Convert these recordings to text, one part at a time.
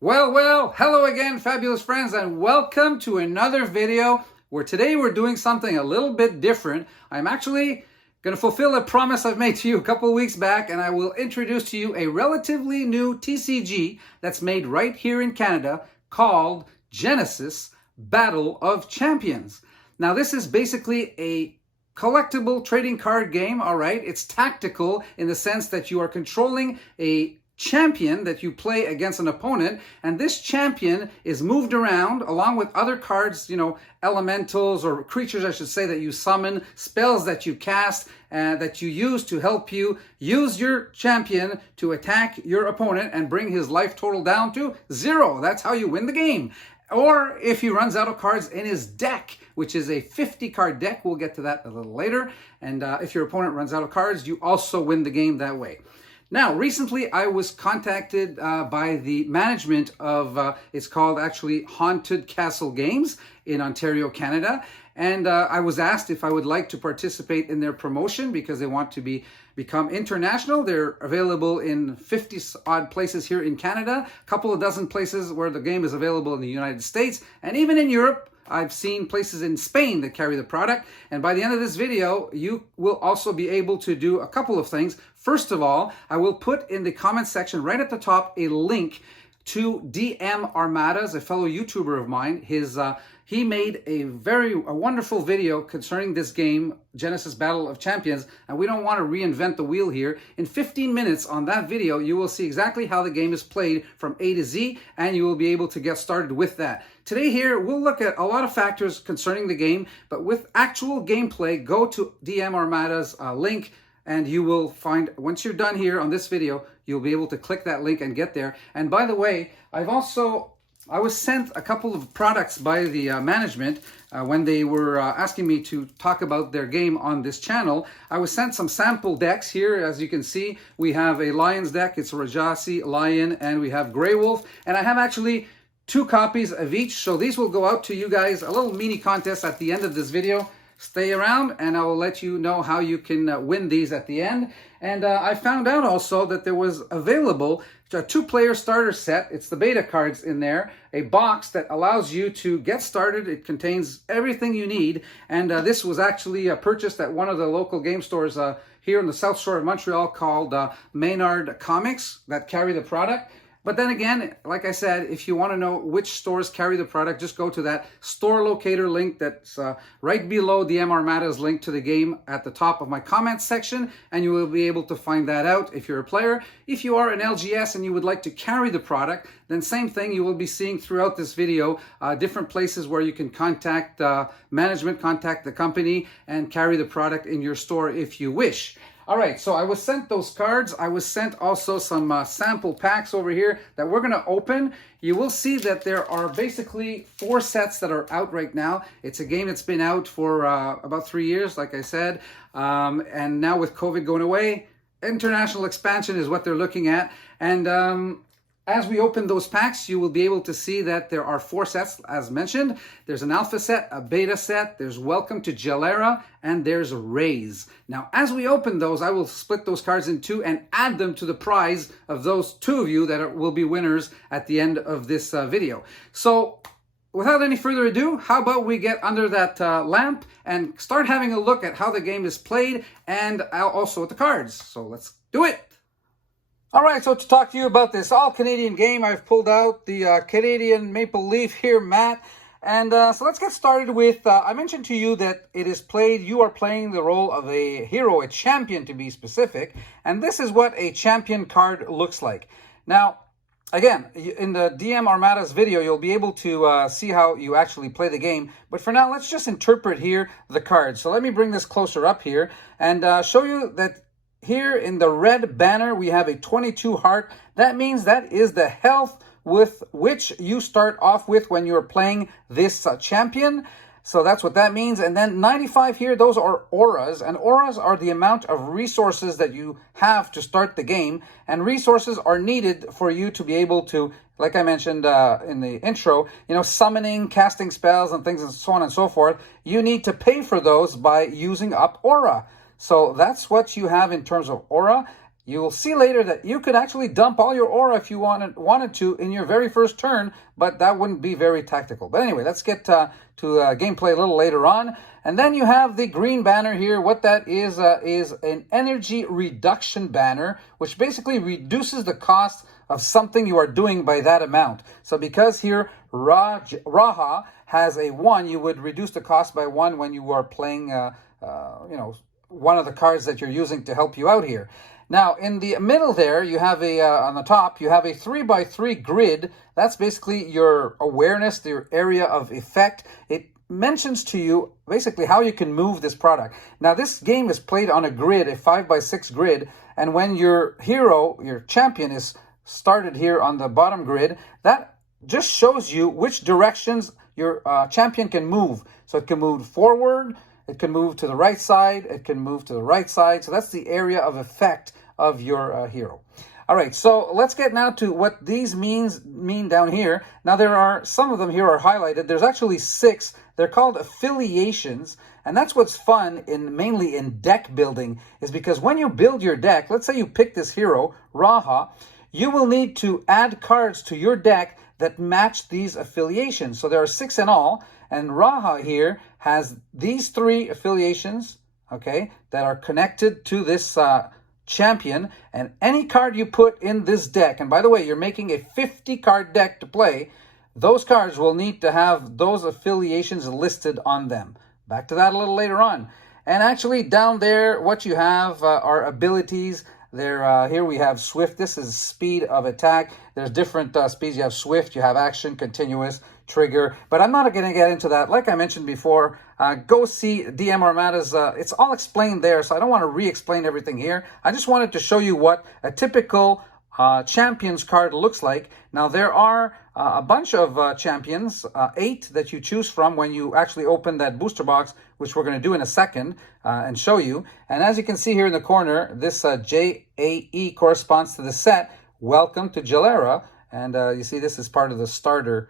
Well, hello again, fabulous friends, and welcome to another video where today we're doing something a little bit different. I'm actually going to fulfill a promise I've made to you a couple weeks back, and I will introduce to you a relatively new TCG that's made right here in Canada called Genesis Battle of Champions. Now, this is basically a collectible trading card game, all right? It's tactical in the sense that you are controlling a champion that you play against an opponent, and this champion is moved around along with other cards, elementals or creatures, I should say, that you summon, spells that you cast, that you use to help you use your champion to attack your opponent and bring his life total down to 0. That's how you win the game. Or if he runs out of cards in his deck, which is a 50-card deck, we'll get to that a little later, and if your opponent runs out of cards, you also win the game that way. Now, recently I was contacted by the management of, it's called actually Haunted Castle Games in Ontario, Canada. And I was asked if I would like to participate in their promotion because they want to become international. They're available in 50-odd places here in Canada, a couple of dozen places where the game is available in the United States, and even in Europe. I've seen places in Spain that carry the product. And by the end of this video, you will also be able to do a couple of things. First of all, I will put in the comment section right at the top a link to DM Armadas, a fellow YouTuber of mine. He made a wonderful video concerning this game, Genesis Battle of Champions, and we don't want to reinvent the wheel here. In 15 minutes on that video, you will see exactly how the game is played from A to Z, and you will be able to get started with that. Today here, we'll look at a lot of factors concerning the game, but with actual gameplay, go to DM Armada's link, and you will find, once you're done here on this video, you'll be able to click that link and get there. And by the way, I was sent a couple of products by the management when they were asking me to talk about their game on this channel. I was sent some sample decks here. As you can see, we have a Lions deck. It's Rajasi Lion, and we have Grey Wolf. And I have actually 2 copies of each. So these will go out to you guys, a little mini contest at the end of this video. Stay around and I will let you know how you can win these at the end. And I found out also that there was available a 2-player starter set. It's the beta cards in there, a box that allows you to get started. It contains everything you need. And this was actually purchased at one of the local game stores here in the South Shore of Montreal called Maynard Comics that carry the product. But then again, like I said, if you want to know which stores carry the product, just go to that store locator link that's right below the Armada's link to the game at the top of my comments section, and you will be able to find that out if you're a player. If you are an LGS and you would like to carry the product, then same thing, you will be seeing throughout this video different places where you can contact management, contact the company, and carry the product in your store if you wish. All right, so I was sent those cards. I was sent also some sample packs over here that we're going to open. You will see that there are basically 4 sets that are out right now. It's a game that's been out for about 3 years, like I said. And now with COVID going away, international expansion is what they're looking at. And as we open those packs, you will be able to see that there are 4 sets, as mentioned. There's an alpha set, a beta set, there's Welcome to Gelera, and there's Raise. Now, as we open those, I will split those cards in 2 and add them to the prize of those 2 of you that will be winners at the end of this video. So, without any further ado, how about we get under that lamp and start having a look at how the game is played and also at the cards. So, let's do it. All right, so to talk to you about this all-Canadian game, I've pulled out the Canadian Maple Leaf here, Matt. And so let's get started with, I mentioned to you that it is played, you are playing the role of a hero, a champion to be specific. And this is what a champion card looks like. Now, again, in the DM Armada's video, you'll be able to see how you actually play the game. But for now, let's just interpret here the cards. So let me bring this closer up here and show you that here in the red banner, we have a 22 heart. That means that is the health with which you start off with when you're playing this champion. So that's what that means. And then 95 here, those are auras. And auras are the amount of resources that you have to start the game. And resources are needed for you to be able to, like I mentioned in the intro, summoning, casting spells and things and so on and so forth. You need to pay for those by using up aura. So that's what you have in terms of aura. you will see later that you could actually dump all your aura if you wanted to in your very first turn, but that wouldn't be very tactical. But anyway, let's get to gameplay a little later on. And then you have the green banner here. What that is an energy reduction banner, which basically reduces the cost of something you are doing by that amount. So because here Raha has a 1, you would reduce the cost by 1 when you are playing, one of the cards that you're using to help you out here. Now, in the middle there, you have on the top, you have a 3x3 grid. That's basically your awareness, your area of effect. It mentions to you basically how you can move this product. Now, this game is played on a grid, a 5x6 grid, and when your hero, your champion, is started here on the bottom grid, that just shows you which directions your champion can move. So it can move forward, it can move to the right side, it can move to the right side. So that's the area of effect of your hero. All right, so let's get now to what these mean down here. Now there are, some of them here are highlighted. There's actually 6. They're called affiliations. And that's what's fun mainly in deck building, is because when you build your deck, let's say you pick this hero, Raha, you will need to add cards to your deck that match these affiliations. So there are 6 in all, and Raha here has these 3 affiliations, okay, that are connected to this champion, and any card you put in this deck, and by the way, you're making a 50-card deck to play, those cards will need to have those affiliations listed on them. Back to that a little later on. And actually down there, what you have are abilities. Here we have Swift. This is speed of attack. There's different speeds. You have Swift, you have Action, Continuous, Trigger. But I'm not going to get into that. Like I mentioned before, go see DM Armada's. It's all explained there, so I don't want to re-explain everything here. I just wanted to show you what a typical Champions card looks like. Now, there are a bunch of champions, 8 that you choose from when you actually open that booster box, which we're going to do in a second and show you. And as you can see here in the corner, this JAE corresponds to the set, Welcome to Jalera. And you see this is part of the starter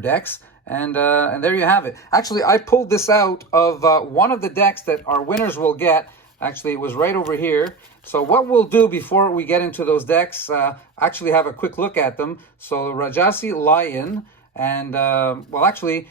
decks. And there you have it. Actually, I pulled this out of one of the decks that our winners will get. Actually, it was right over here. So what we'll do before we get into those decks, actually have a quick look at them. So Rajasi Lion, and well, actually,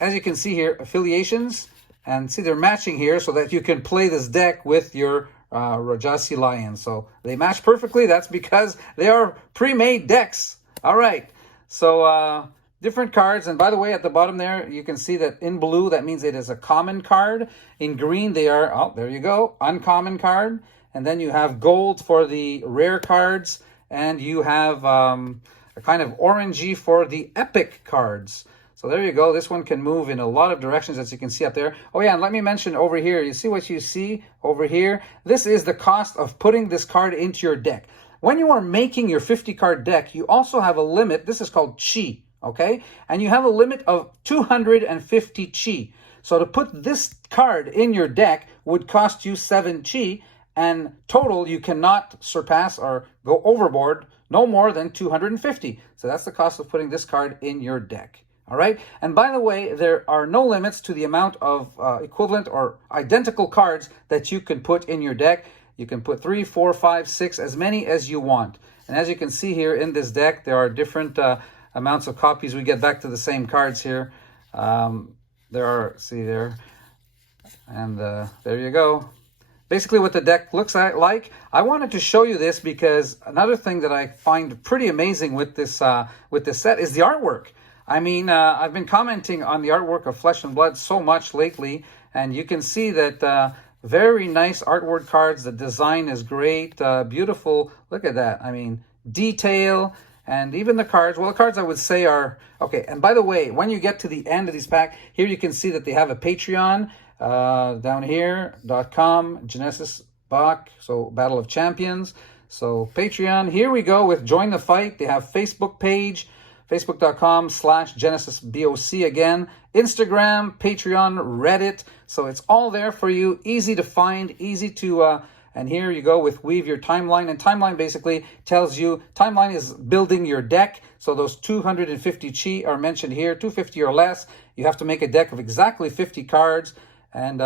as you can see here, affiliations, and see they're matching here so that you can play this deck with your Rajasi Lion. So they match perfectly. That's because they are pre-made decks. All right. So different cards, and by the way, at the bottom there, you can see that in blue, that means it is a common card. In green, they are, oh, there you go, uncommon card. And then you have gold for the rare cards, and you have a kind of orangey for the epic cards. So there you go. This one can move in a lot of directions, as you can see up there. Oh yeah, and let me mention over here, you see what you see over here? This is the cost of putting this card into your deck. When you are making your 50-card deck, you also have a limit. This is called chi. Okay, and you have a limit of 250 chi. So to put this card in your deck would cost you 7 chi, and total you cannot surpass or go overboard no more than 250. So that's the cost of putting this card in your deck. All right, and by the way, there are no limits to the amount of equivalent or identical cards that you can put in your deck. You can put 3, 4, 5, 6, as many as you want. And as you can see here in this deck, there are different amounts of copies. We get back to the same cards here. There are, see there, and there you go. Basically what the deck looks like. I wanted to show you this because another thing that I find pretty amazing with this set is the artwork. I mean, I've been commenting on the artwork of Flesh and Blood so much lately, and you can see that very nice artwork cards. The design is great, beautiful. Look at that. I mean, detail. And even the cards, well, the cards I would say are, okay, and by the way, when you get to the end of these packs, here you can see that they have a Patreon, down here, .com, Genesis Bach, so Battle of Champions. So Patreon, here we go with Join the Fight. They have Facebook page, facebook.com/GenesisBOC again, Instagram, Patreon, Reddit. So it's all there for you, easy to find, easy to, and here you go with Weave Your Timeline. And Timeline basically tells you, Timeline is building your deck. So those 250 chi are mentioned here, 250 or less. You have to make a deck of exactly 50 cards. And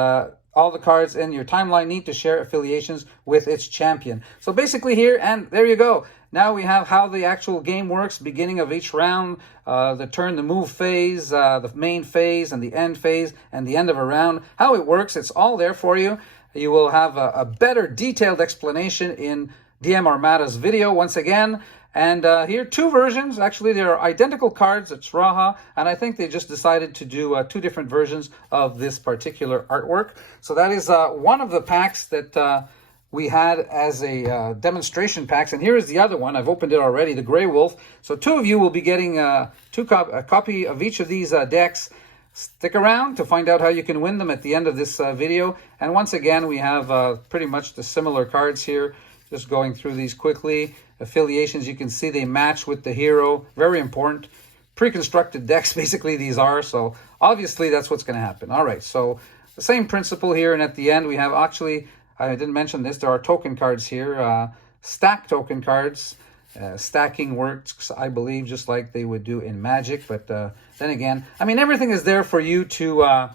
all the cards in your timeline need to share affiliations with its champion. So basically here, and there you go. Now we have how the actual game works, beginning of each round, the turn, the move phase, the main phase, and the end phase, and the end of a round. How it works, it's all there for you. You will have a better detailed explanation in DM Armada's video once again. And here, two versions. Actually, they are identical cards. It's Raha, and I think they just decided to do two different versions of this particular artwork. So that is one of the packs that we had as a demonstration packs. And here is the other one. I've opened it already, the Grey Wolf. So two of you will be getting a copy of each of these decks. Stick around to find out how you can win them at the end of this video. And once again, we have pretty much the similar cards here. Just going through these quickly. Affiliations, you can see they match with the hero. Very important. Pre-constructed decks, basically, these are. So obviously, that's what's going to happen. All right, so the same principle here. And at the end, we have actually, I didn't mention this, there are token cards here. Stack token cards. Stacking works, I believe, just like they would do in Magic. But then again, I mean, everything is there for you to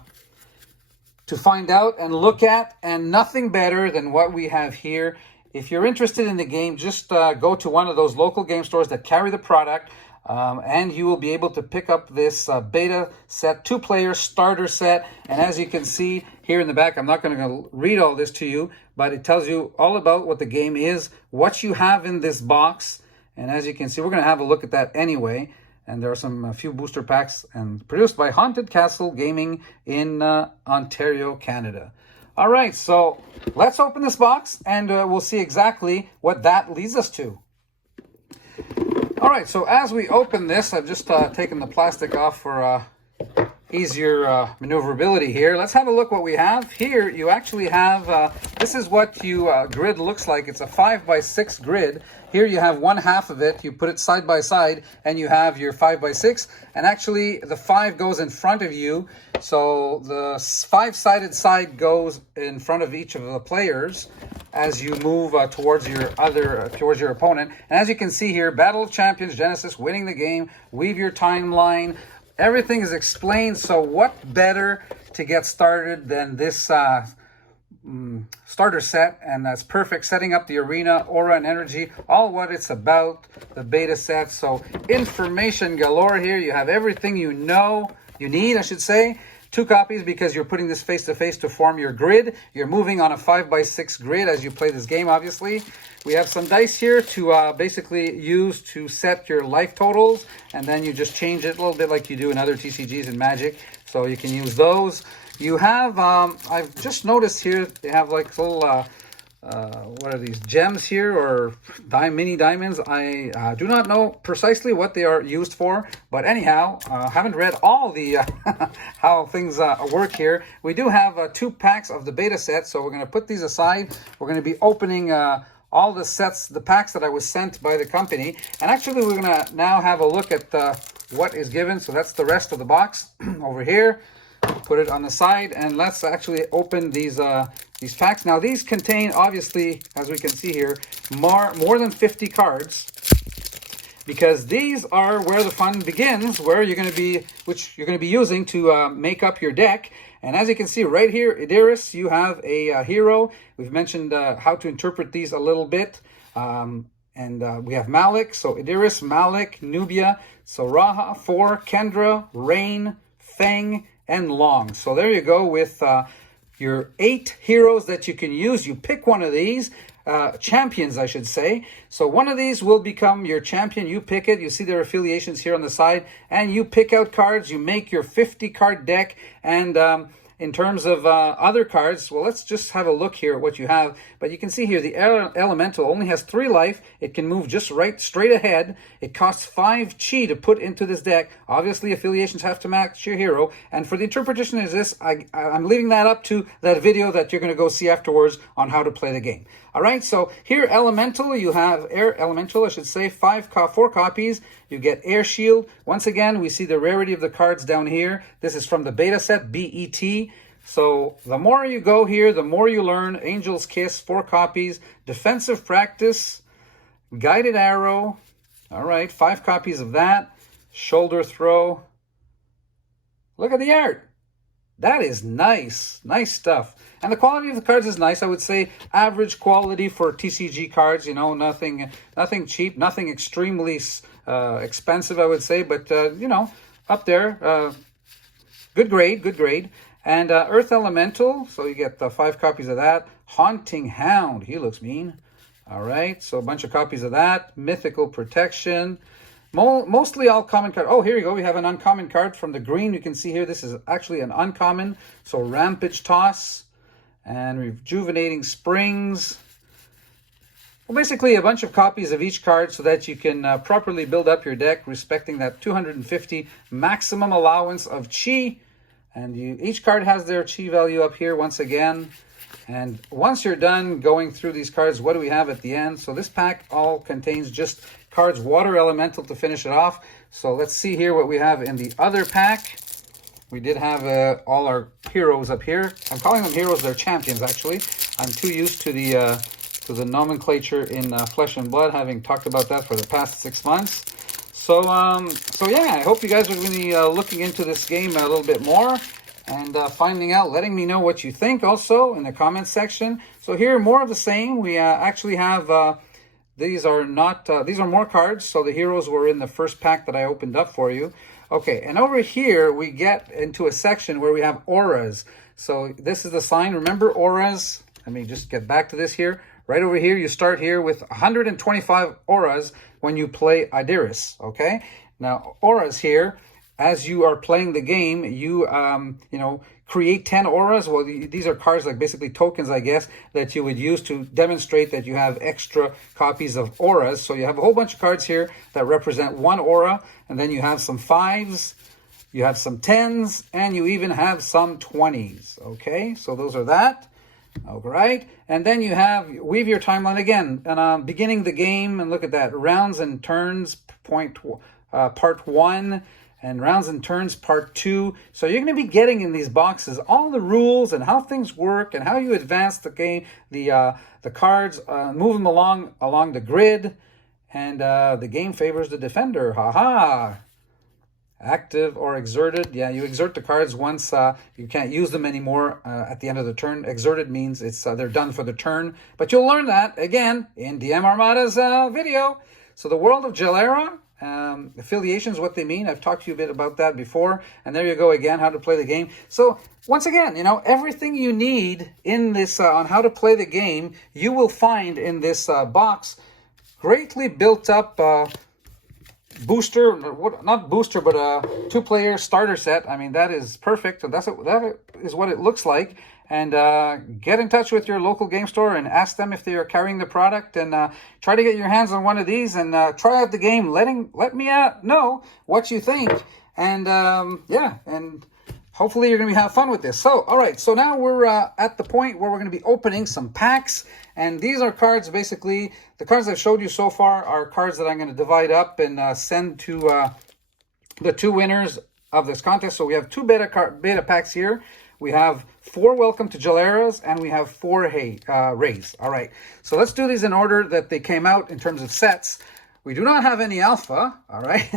find out and look at. And nothing better than what we have here. If you're interested in the game, just go to one of those local game stores that carry the product, and you will be able to pick up this beta set, two-player starter set. And as you can see here in the back, I'm not going to read all this to you, but it tells you all about what the game is, what you have in this box. And as you can see, we're going to have a look at that anyway. And there are a few booster packs and produced by Haunted Castle Gaming in Ontario, Canada. All right, so let's open this box and we'll see exactly what that leads us to. All right, so as we open this, I've just taken the plastic off for easier maneuverability here. Let's have a look what we have. Here you actually have, this is what your grid looks like. It's a 5x6 grid. Here you have one half of it. You put it side by side and you have your 5x6. And actually the 5 goes in front of you. So the 5-sided side goes in front of each of the players as you move towards your opponent. And as you can see here, Battle of Champions, Genesis, winning the game, weave your timeline. Everything is explained, so what better to get started than this starter set? And that's perfect, setting up the arena, aura and energy, all what it's about, the beta set. So information galore here. You have everything you need, I should say. 2 copies because you're putting this face-to-face to form your grid. You're moving on a 5x6 grid as you play this game, obviously. We have some dice here to basically use to set your life totals, and then you just change it a little bit like you do in other TCGs in Magic. So you can use those. You have, I've just noticed here, they have like little, what are these, gems here, or mini diamonds. I do not know precisely what they are used for, but anyhow, haven't read all the how things work here. We do have 2 packs of the beta set, so we're going to put these aside. We're going to be opening all the sets, the packs that I was sent by the company, and actually we're going to now have a look at what is given. So that's the rest of the box over here. Put it on the side, and let's actually open these packs. Now these contain, obviously, as we can see here, more than 50 cards, because these are where the fun begins, where you're going to be using to make up your deck. And as you can see right here, Idris, you have a hero. We've mentioned how to interpret these a little bit. We have Malik, so Idris, Malik, Nubia, so Raha, 4, Kendra, Rain, Feng, and Long. So there you go with your 8 heroes that you can use. You pick one of these, champions, I should say. So one of these will become your champion. You pick it. You see their affiliations here on the side, and you pick out cards. You make your 50-card deck, and in terms of other cards, well, let's just have a look here at what you have. But you can see here the Elemental only has 3 life. It can move just straight ahead. It costs 5 chi to put into this deck. Obviously, affiliations have to match your hero. And for the interpretation of this, I'm leaving that up to that video that you're going to go see afterwards on how to play the game. All right, so here, Elemental, you have Air Elemental, I should say, 4 copies. You get Air Shield. Once again, we see the rarity of the cards down here. This is from the beta set, BET. So the more you go here, the more you learn. Angel's Kiss, 4 copies. Defensive Practice, Guided Arrow. All right, 5 copies of that. Shoulder Throw. Look at the art. That is nice. Nice stuff. And the quality of the cards is nice. I would say average quality for TCG cards. You know, nothing cheap, nothing extremely expensive, I would say. But, you know, up there. Good grade, good grade. And Earth Elemental. So you get 5 copies of that. Haunting Hound. He looks mean. All right. So a bunch of copies of that. Mythical Protection. Mostly all common card. Oh, here you go. We have an uncommon card from the green. You can see here this is actually an uncommon. So Rampage Toss and Rejuvenating Springs. Well, basically a bunch of copies of each card so that you can properly build up your deck, respecting that 250 maximum allowance of chi. And each card has their chi value up here once again. And once you're done going through these cards, what do we have at the end? So this pack all contains just cards Water Elemental to finish it off. So let's see here what we have in the other pack. We did have all our heroes up here. I'm calling them heroes, they're champions actually. I'm too used to the nomenclature in Flesh and Blood, having talked about that for the past 6 months. So yeah, I hope you guys are going to be looking into this game a little bit more and finding out, letting me know what you think also in the comments section. So here, more of the same. We actually have, these are more cards. So the heroes were in the first pack that I opened up for you. Okay, and over here, we get into a section where we have auras. So this is the sign. Remember auras? Let me just get back to this here. Right over here, you start here with 125 auras when you play Idiris, okay? Now, auras here, as you are playing the game, you know, create 10 auras. Well, these are cards like basically tokens, I guess, that you would use to demonstrate that you have extra copies of auras. So you have a whole bunch of cards here that represent 1 aura, and then you have some 5s, you have some 10s, and you even have some 20s, okay? So those are that. All right, and then you have Weave Your Timeline again, and beginning the game, and look at that, Rounds and Turns, part 1, and Rounds and Turns, part 2. So you're going to be getting in these boxes all the rules and how things work and how you advance the game, the cards, move them along the grid, and the game favors the defender. Haha. Active or exerted. Yeah, you exert the cards once you can't use them anymore at the end of the turn. Exerted means it's they're done for the turn. But you'll learn that, again, in DM Armada's video. So the world of Jalera, affiliations, what they mean. I've talked to you a bit about that before. And there you go again, how to play the game. So once again, you know, everything you need in this on how to play the game, you will find in this box. Greatly built up booster, not booster, but a 2-player starter set. I mean, that is perfect. So that is what it looks like. And get in touch with your local game store and ask them if they are carrying the product, and try to get your hands on one of these and try out the game. Let me know what you think. And yeah, and hopefully you're going to have fun with this. So, all right. So now we're at the point where we're going to be opening some packs. And these are cards, basically, the cards I've showed you so far are cards that I'm going to divide up and send to the 2 winners of this contest. So we have 2 beta packs here. We have 4 Welcome to Jaleras, and we have 4 Rays. All right. So let's do these in order that they came out in terms of sets. We do not have any alpha, all right?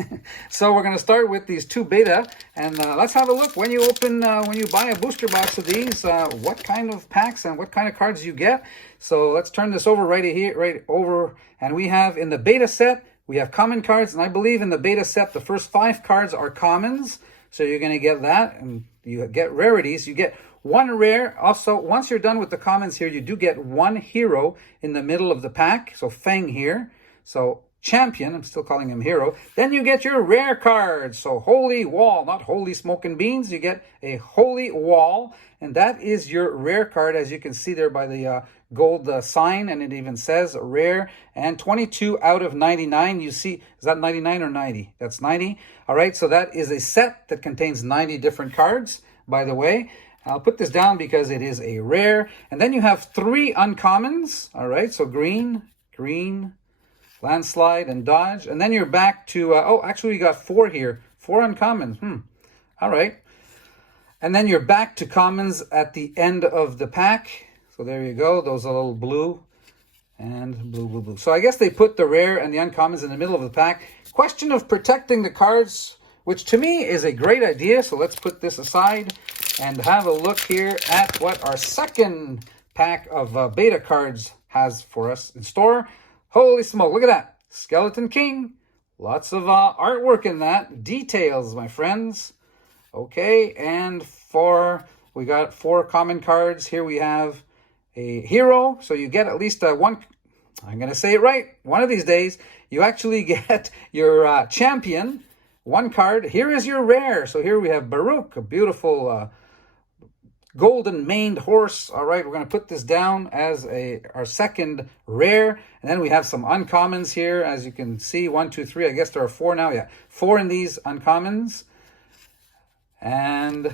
So we're going to start with these 2 beta, and let's have a look when you buy a booster box of these, what kind of packs and what kind of cards you get. So let's turn this over right over, and we have in the beta set, we have common cards, and I believe in the beta set, the first 5 cards are commons. So you're going to get that, and you get rarities. You get 1 rare. Also, once you're done with the commons here, you do get 1 hero in the middle of the pack. So Feng here. So Champion, I'm still calling him hero. Then you get your rare cards. So Holy Wall, not Holy Smoking Beans. You get a Holy Wall, and that is your rare card, as you can see there by the gold sign, and it even says rare. And 22 out of 99. You see, is that 99 or 90? That's 90. All right, so that is a set that contains 90 different cards, by the way. I'll put this down because it is a rare. And then you have 3 uncommons. All right, so green, Landslide, and Dodge. And then you're back to, oh, actually you got 4 here. 4 uncommons. All right. And then you're back to commons at the end of the pack. So there you go. Those are little blue and blue. So I guess they put the rare and the uncommons in the middle of the pack. Question of protecting the cards, which to me is a great idea. So let's put this aside. and have a look here at what our second pack of beta cards has for us in store. Holy smoke, look at that. Skeleton King. Lots of artwork in that. Details, my friends. Okay, and we got 4 common cards. Here we have a hero. So you get at least one, I'm going to say it right, one of these days, you actually get your champion. 1 card. Here is your rare. So here we have Baruch, a beautiful golden maned horse. All right, we're going to put this down as our second rare. And then we have some uncommons here, as you can see. 1, 2, 3. I guess there are 4 now. Yeah, 4 in these uncommons. And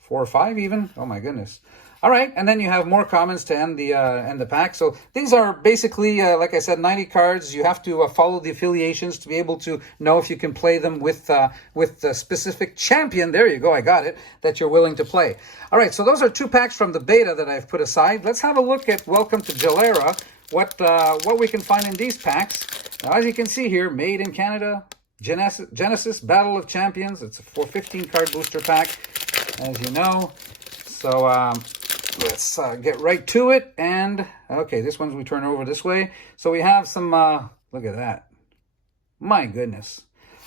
4 or 5 even. Oh my goodness. All right, and then you have more commons to end the pack. So these are basically, like I said, 90 cards. You have to follow the affiliations to be able to know if you can play them with the specific champion. There you go, I got it, that you're willing to play. All right, so those are 2 packs from the beta that I've put aside. Let's have a look at Welcome to Jalera, what we can find in these packs. Now, as you can see here, made in Canada, Genesis Battle of Champions. It's a 15-card booster pack, as you know. So let's get right to it. And okay, this one's we turn over this way. So we have some, look at that. My goodness.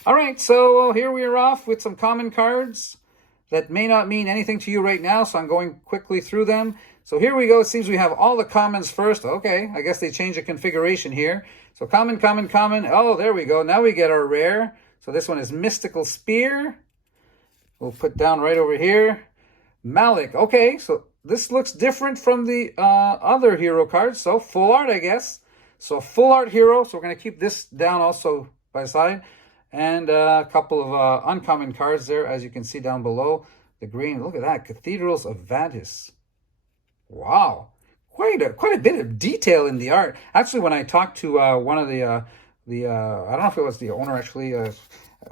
All right, so here we are off with some common cards that may not mean anything to you right now. So I'm going quickly through them. So here we go. It seems we have all the commons first. Okay, I guess they changed the configuration here. So common, common, common. Oh, there we go. Now we get our rare. So this one is Mystical Spear. We'll put down right over here. Malik. Okay, so this looks different from the other hero cards. So full art, I guess. So full art hero. So we're going to keep this down also by side. And a couple of uncommon cards there, as you can see down below. The green. Look at that. Cathedrals of Vadis. Wow. Quite a bit of detail in the art. Actually, when I talked to one of the I don't know if it was the owner actually,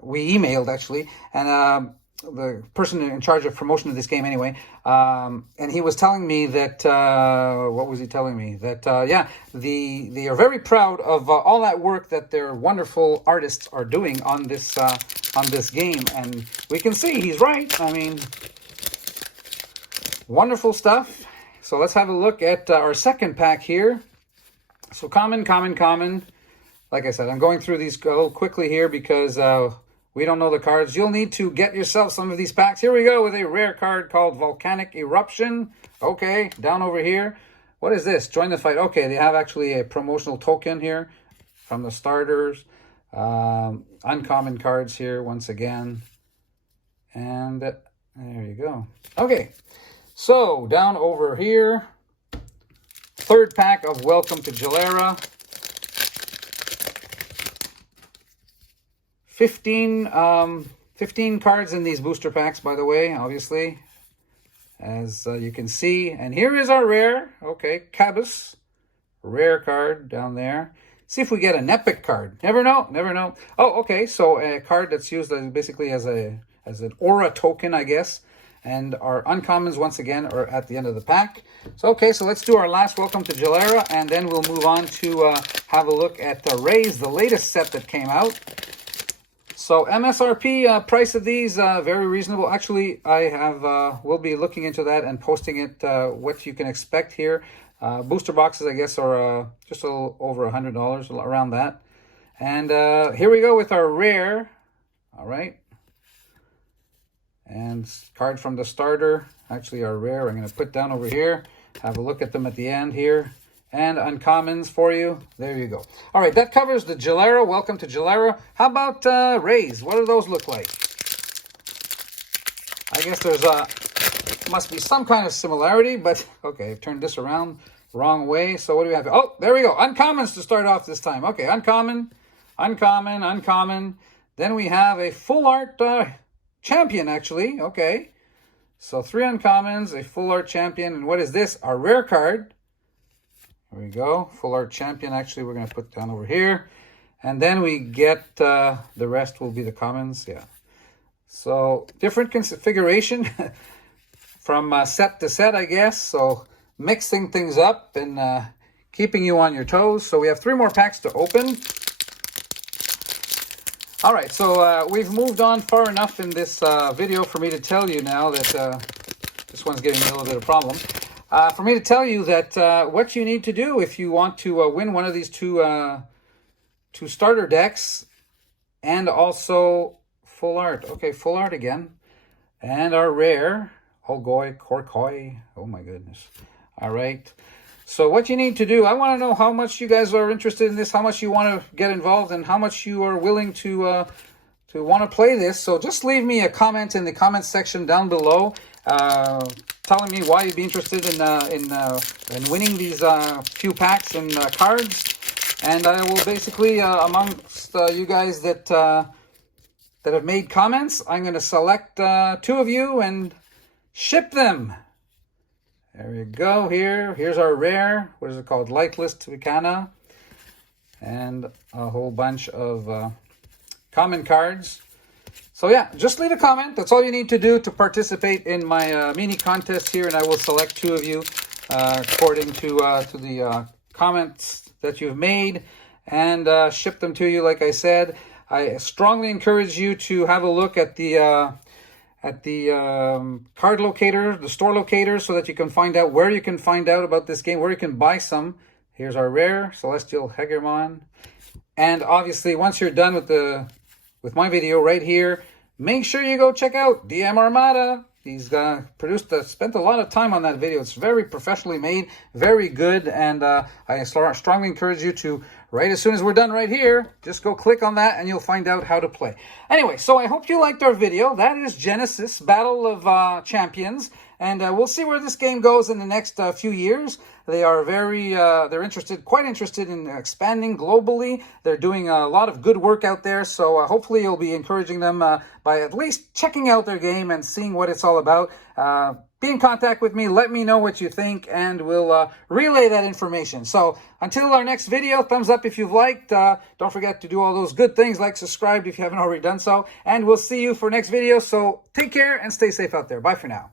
we emailed actually, and the person in charge of promotion of this game anyway, and he was telling me that, what was he telling me? That, yeah, they are very proud of all that work that their wonderful artists are doing on this game, and we can see he's right. I mean, wonderful stuff. So let's have a look at our second pack here. So common, common, common. Like I said, I'm going through these a little quickly here because we don't know the cards. You'll need to get yourself some of these packs. Here we go with a rare card called Volcanic Eruption. Okay, down over here. What is this? Join the fight. Okay, they have actually a promotional token here from the starters. Uncommon cards here once again. And there you go. Okay. So, down over here, 3rd pack of Welcome to Jalera. 15 cards in these booster packs, by the way, obviously, as you can see. And here is our rare. Okay, Cabus. Rare card down there. See if we get an epic card. Never know, never know. Oh, okay, so a card that's used basically as an aura token, I guess. And our uncommons, once again, are at the end of the pack. So, okay, so let's do our last Welcome to Jalera, and then we'll move on to have a look at the Rays, the latest set that came out. So, MSRP price of these, very reasonable. Actually, I have we'll be looking into that and posting it, what you can expect here. Booster boxes, I guess, are just a little over $100, around that. And here we go with our rare. All right. And card from the starter, actually our rare, I'm going to put down over here. Have a look at them at the end here. And uncommons for you. There you go. All right, that covers the Jalera. Welcome to Jalera. How about Rays? What do those look like? I guess there's must be some kind of similarity, but okay, I've turned this around wrong way. So what do we have? Oh, there we go. Uncommons to start off this time. Okay, uncommon, uncommon, uncommon. Then we have a full art champion, actually. Okay. So 3 uncommons, a full art champion. And what is this? Our rare card. There we go. Full art champion. Actually, we're going to put down over here. And then we get the rest will be the commons. Yeah. So different configuration from set to set, I guess. So mixing things up and keeping you on your toes. So we have 3 more packs to open. All right, so we've moved on far enough in this video for me to tell you now that to This one's giving me a little bit of problem. For me to tell you that what you need to do if you want to win one of these two starter decks, and also full art. Okay, full art again. And our rare, Olgoy, Korkoi. Oh my goodness. All right. So what you need to do, I want to know how much you guys are interested in this, how much you want to get involved, and how much you are willing to want to play this. So just leave me a comment in the comment section down below, telling me why you'd be interested in winning these few packs and cards. And I will basically, amongst you guys that have made comments, I'm going to select 2 of you and ship them. There you go. Here's our rare. What is it called? Lightless Tucana. And a whole bunch of common cards. So yeah, just leave a comment. That's all you need to do to participate in my mini contest here, and I will select 2 of you according to the comments that you've made, and ship them to you. Like I said, I strongly encourage you to have a look at the card locator, the store locator, so that you can find out where you can find out about this game, where you can buy some. Here's our rare Celestial Hegemon. And obviously, once you're done with my video right here, make sure you go check out DM Armada. He's spent a lot of time on that video. It's very professionally made, very good, and I strongly encourage you to, right as soon as we're done right here, just go click on that and you'll find out how to play. Anyway, so I hope you liked our video. That is Genesis Battle of Champions, and we'll see where this game goes in the next few years. They are they're quite interested in expanding globally. They're doing a lot of good work out there, so hopefully you'll be encouraging them by at least checking out their game and seeing what it's all about. Be in contact with me, let me know what you think, and we'll relay that information. So until our next video, thumbs up if you've liked. Don't forget to do all those good things, like subscribe if you haven't already done so, and we'll see you for next video. So take care and stay safe out there. Bye for now.